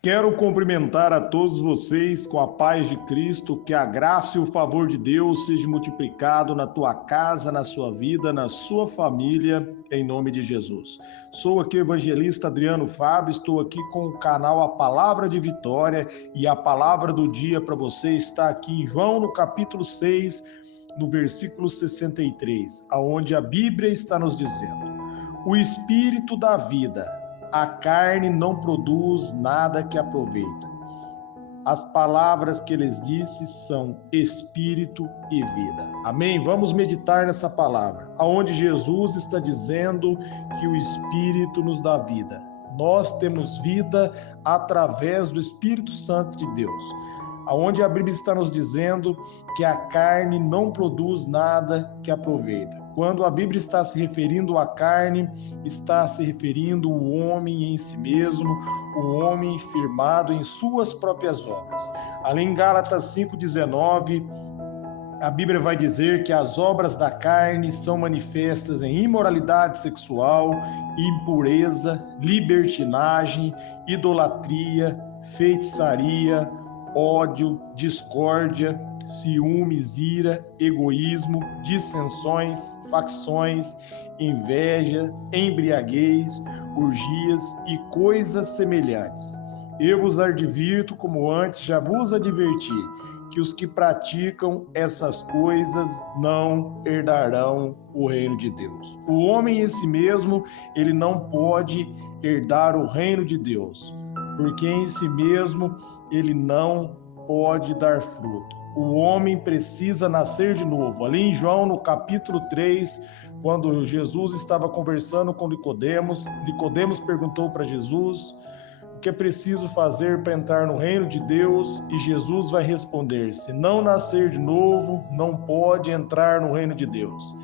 Quero cumprimentar a todos vocês com a paz de Cristo, que a graça e o favor de Deus seja multiplicado na tua casa, na sua vida, na sua família, em nome de Jesus. Sou aqui o evangelista Adriano Fábio, estou aqui com o canal A Palavra de Vitória e a palavra do dia para você está aqui em João no capítulo 6, no versículo 63, aonde a Bíblia está nos dizendo: o Espírito da vida, a carne não produz nada que aproveita. As palavras que eles disse são espírito e vida. Amém? Vamos meditar nessa palavra, aonde Jesus está dizendo que o Espírito nos dá vida. Nós temos vida através do Espírito Santo de Deus. Aonde a Bíblia está nos dizendo que a carne não produz nada que aproveita. Quando a Bíblia está se referindo à carne, está se referindo ao homem em si mesmo, o homem firmado em suas próprias obras. Ali em Gálatas 5,19, a Bíblia vai dizer que as obras da carne são manifestas em imoralidade sexual, impureza, libertinagem, idolatria, feitiçaria, ódio, discórdia, ciúmes, ira, egoísmo, dissensões, facções, inveja, embriaguez, orgias e coisas semelhantes. Eu vos advirto, como antes já vos adverti, que os que praticam essas coisas não herdarão o reino de Deus. O homem em si mesmo, ele não pode herdar o reino de Deus, porque em si mesmo ele não pode dar fruto. O homem precisa nascer de novo. Ali em João, no capítulo 3, quando Jesus estava conversando com Nicodemos, Nicodemos perguntou para Jesus o que é preciso fazer para entrar no reino de Deus, e Jesus vai responder: se não nascer de novo, não pode entrar no reino de Deus.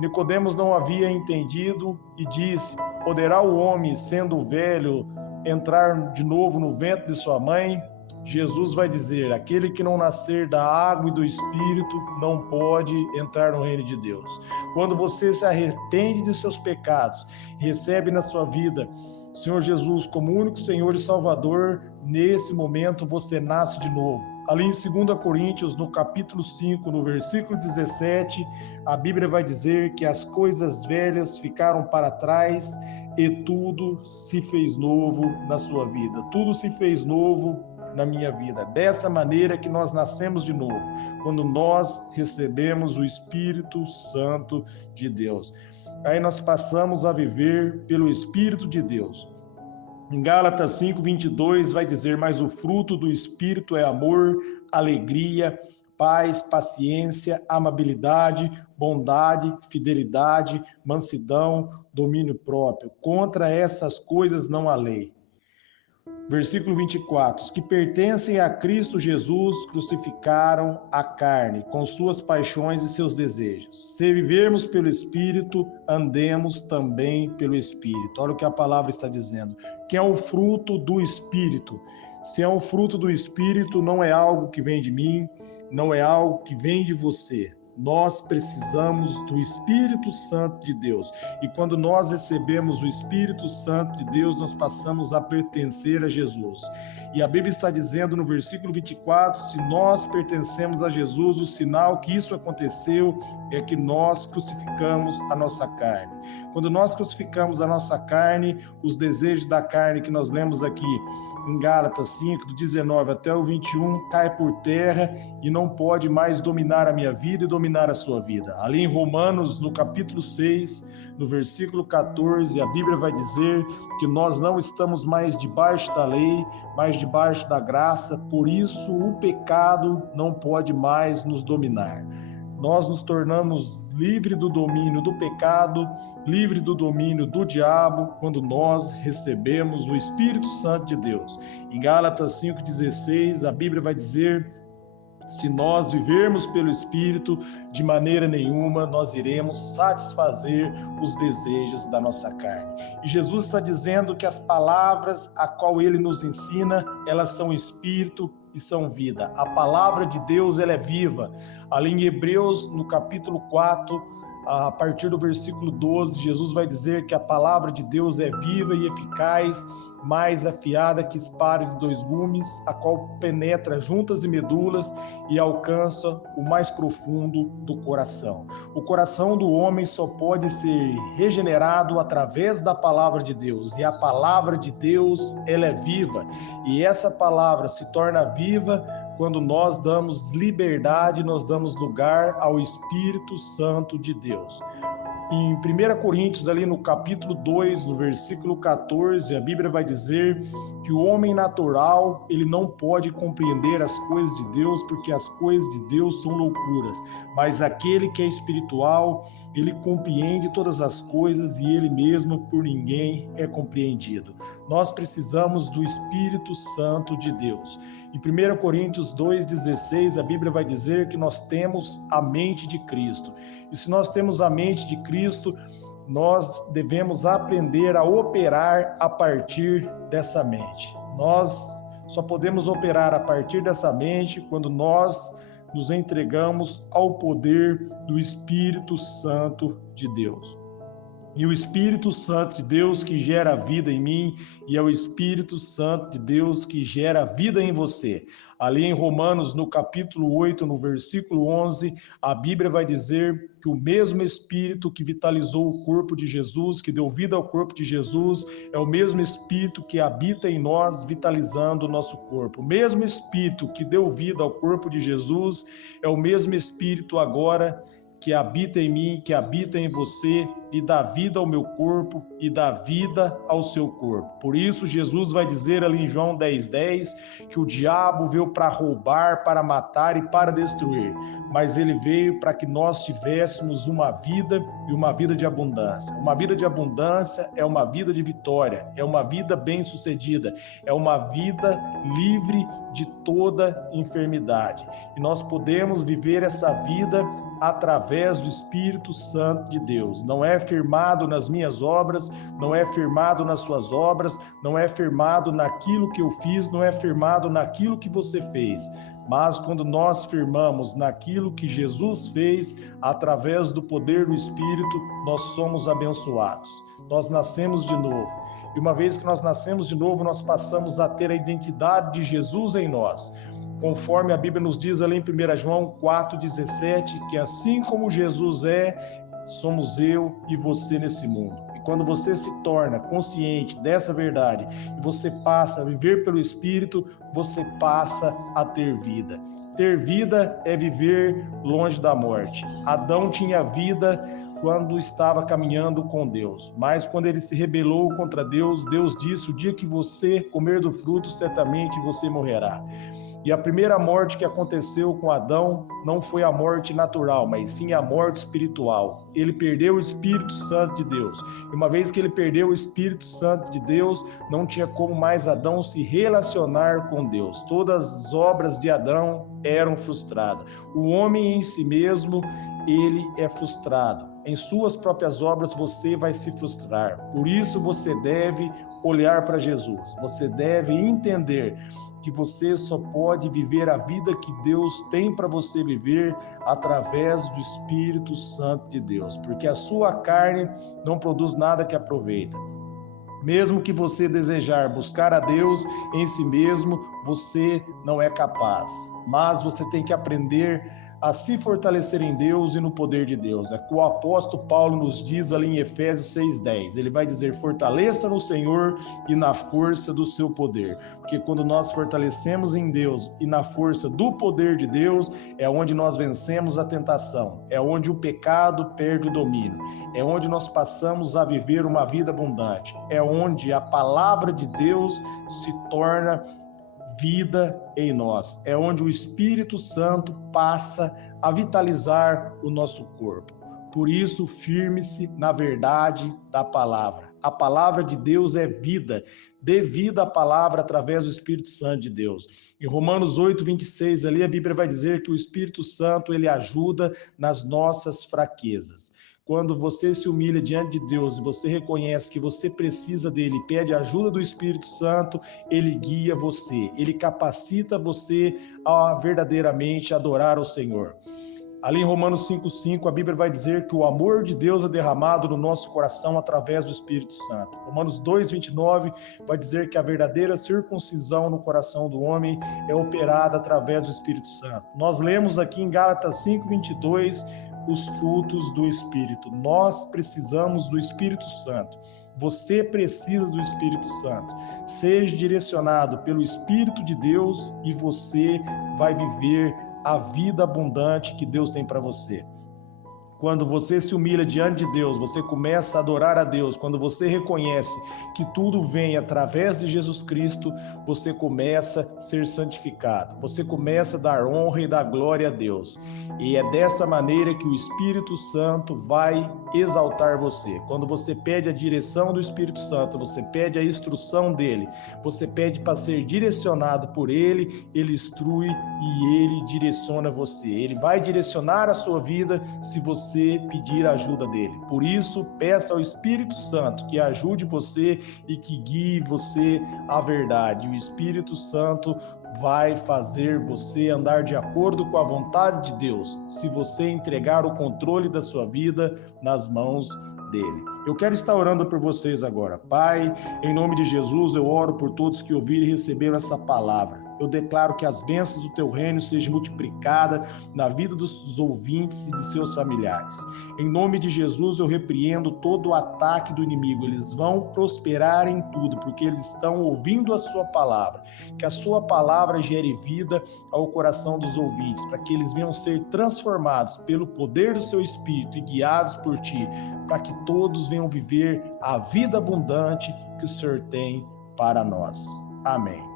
Nicodemos não havia entendido e disse: poderá o homem, sendo velho, entrar de novo no ventre de sua mãe? Jesus vai dizer: aquele que não nascer da água e do Espírito não pode entrar no reino de Deus. Quando você se arrepende de seus pecados, recebe na sua vida Senhor Jesus como único Senhor e Salvador, nesse momento você nasce de novo. Ali em 2 Coríntios, no capítulo 5, no versículo 17, a Bíblia vai dizer que as coisas velhas ficaram para trás e tudo se fez novo na sua vida. Tudo se fez novo na minha vida. Dessa maneira que nós nascemos de novo, quando nós recebemos o Espírito Santo de Deus. Aí nós passamos a viver pelo Espírito de Deus. Em Gálatas 5:22 vai dizer: mas o fruto do Espírito é amor, alegria, paz, paciência, amabilidade, bondade, fidelidade, mansidão, domínio próprio. Contra essas coisas não há lei. Versículo 24: os que pertencem a Cristo Jesus crucificaram a carne com suas paixões e seus desejos. Se vivermos pelo Espírito, andemos também pelo Espírito. Olha o que a palavra está dizendo, que é o fruto do Espírito. Se é um fruto do Espírito, não é algo que vem de mim, não é algo que vem de você. Nós precisamos do Espírito Santo de Deus. E quando nós recebemos o Espírito Santo de Deus, nós passamos a pertencer a Jesus. E a Bíblia está dizendo no versículo 24, se nós pertencemos a Jesus, o sinal que isso aconteceu é que nós crucificamos a nossa carne. Quando nós crucificamos a nossa carne, os desejos da carne que nós lemos aqui em Gálatas 5, do 19 até o 21, cai por terra e não pode mais dominar a minha vida e dominar a sua vida. Ali em Romanos, no capítulo 6, no versículo 14, a Bíblia vai dizer que nós não estamos mais debaixo da lei, mas debaixo da graça, por isso o pecado não pode mais nos dominar. Nós nos tornamos livres do domínio do pecado, livre do domínio do diabo, quando nós recebemos o Espírito Santo de Deus. Em Gálatas 5,16, a Bíblia vai dizer: se nós vivermos pelo Espírito, de maneira nenhuma nós iremos satisfazer os desejos da nossa carne. E Jesus está dizendo que as palavras a qual ele nos ensina, elas são Espírito e são vida. A palavra de Deus, ela é viva. Ali em Hebreus, no capítulo 4, a partir do versículo 12, Jesus vai dizer que a palavra de Deus é viva e eficaz mais afiada que espada de dois gumes, a qual penetra juntas e medulas e alcança o mais profundo do coração. O coração do homem só pode ser regenerado através da palavra de Deus, e a palavra de Deus, ela é viva, e essa palavra se torna viva quando nós damos liberdade, nós damos lugar ao Espírito Santo de Deus. Em 1 Coríntios, ali no capítulo 2, no versículo 14, a Bíblia vai dizer que o homem natural, ele não pode compreender as coisas de Deus, porque as coisas de Deus são loucuras, mas aquele que é espiritual, ele compreende todas as coisas e ele mesmo por ninguém é compreendido. Nós precisamos do Espírito Santo de Deus. Em 1 Coríntios 2,16, a Bíblia vai dizer que nós temos a mente de Cristo. E se nós temos a mente de Cristo, nós devemos aprender a operar a partir dessa mente. Nós só podemos operar a partir dessa mente quando nós nos entregamos ao poder do Espírito Santo de Deus. E o Espírito Santo de Deus que gera vida em mim, e é o Espírito Santo de Deus que gera vida em você. Ali em Romanos, no capítulo 8, no versículo 11, a Bíblia vai dizer que o mesmo Espírito que vitalizou o corpo de Jesus, que deu vida ao corpo de Jesus, é o mesmo Espírito que habita em nós, vitalizando o nosso corpo. O mesmo Espírito que deu vida ao corpo de Jesus, é o mesmo Espírito agora que habita em mim, que habita em você, e dá vida ao meu corpo e dá vida ao seu corpo. Por isso, Jesus vai dizer ali em João 10,10 que o diabo veio para roubar, para matar e para destruir, mas ele veio para que nós tivéssemos uma vida e uma vida de abundância. Uma vida de abundância é uma vida de vitória, é uma vida bem-sucedida, é uma vida livre de toda enfermidade. E nós podemos viver essa vida através do Espírito Santo de Deus. Não é firmado nas minhas obras, não é firmado nas suas obras, não é firmado naquilo que eu fiz, não é firmado naquilo que você fez. Mas quando nós firmamos naquilo que Jesus fez, através do poder do Espírito, nós somos abençoados. Nós nascemos de novo. E uma vez que nós nascemos de novo, nós passamos a ter a identidade de Jesus em nós. Conforme a Bíblia nos diz ali em 1 João 4,17, que assim como Jesus é, somos eu e você nesse mundo. E quando você se torna consciente dessa verdade e você passa a viver pelo Espírito, você passa a ter vida. Ter vida é viver longe da morte. Adão tinha vida quando estava caminhando com Deus, mas quando ele se rebelou contra Deus, Deus disse: o dia que você comer do fruto, certamente você morrerá. E a primeira morte que aconteceu com Adão não foi a morte natural, mas sim a morte espiritual. Ele perdeu o Espírito Santo de Deus. E uma vez que ele perdeu o Espírito Santo de Deus, não tinha como mais Adão se relacionar com Deus. Todas as obras de Adão eram frustradas. O homem em si mesmo, ele é frustrado. Em suas próprias obras você vai se frustrar. Por isso você deve olhar para Jesus. Você deve entender que você só pode viver a vida que Deus tem para você viver através do Espírito Santo de Deus, porque a sua carne não produz nada que aproveita. Mesmo que você desejar buscar a Deus em si mesmo, você não é capaz, mas você tem que aprender a se fortalecer em Deus e no poder de Deus. É o que o apóstolo Paulo nos diz ali em Efésios 6,10. Ele vai dizer: fortaleça no Senhor e na força do seu poder. Porque quando nós fortalecemos em Deus e na força do poder de Deus, é onde nós vencemos a tentação, é onde o pecado perde o domínio, é onde nós passamos a viver uma vida abundante, é onde a palavra de Deus se torna vida em nós. É onde o Espírito Santo passa a vitalizar o nosso corpo. Por isso, firme-se na verdade da palavra. A palavra de Deus é vida. Dê vida à palavra através do Espírito Santo de Deus. Em Romanos 8,26, ali a Bíblia vai dizer que o Espírito Santo, ele ajuda nas nossas fraquezas. Quando você se humilha diante de Deus e você reconhece que você precisa dele, pede a ajuda do Espírito Santo, ele guia você, ele capacita você a verdadeiramente adorar o Senhor. Ali em Romanos 5,5, a Bíblia vai dizer que o amor de Deus é derramado no nosso coração através do Espírito Santo. Romanos 2,29 vai dizer que a verdadeira circuncisão no coração do homem é operada através do Espírito Santo. Nós lemos aqui em Gálatas 5,22 os frutos do Espírito. Nós precisamos do Espírito Santo. Você precisa do Espírito Santo. Seja direcionado pelo Espírito de Deus e você vai viver a vida abundante que Deus tem para você. Quando você se humilha diante de Deus, você começa a adorar a Deus, quando você reconhece que tudo vem através de Jesus Cristo, você começa a ser santificado, você começa a dar honra e dar glória a Deus. E é dessa maneira que o Espírito Santo vai exaltar você. Quando você pede a direção do Espírito Santo, você pede a instrução dele, você pede para ser direcionado por ele, ele instrui e ele direciona você. Ele vai direcionar a sua vida se você pedir a ajuda dele. Por isso, peça ao Espírito Santo que ajude você e que guie você à verdade. O Espírito Santo vai fazer você andar de acordo com a vontade de Deus, se você entregar o controle da sua vida nas mãos dele. Eu quero estar orando por vocês agora. Pai, em nome de Jesus, eu oro por todos que ouviram e receberam essa palavra. Eu declaro que as bênçãos do teu reino sejam multiplicadas na vida dos ouvintes e de seus familiares. Em nome de Jesus, eu repreendo todo o ataque do inimigo. Eles vão prosperar em tudo, porque eles estão ouvindo a sua palavra. Que a sua palavra gere vida ao coração dos ouvintes, para que eles venham ser transformados pelo poder do seu Espírito e guiados por ti, para que todos venham viver a vida abundante que o Senhor tem para nós. Amém.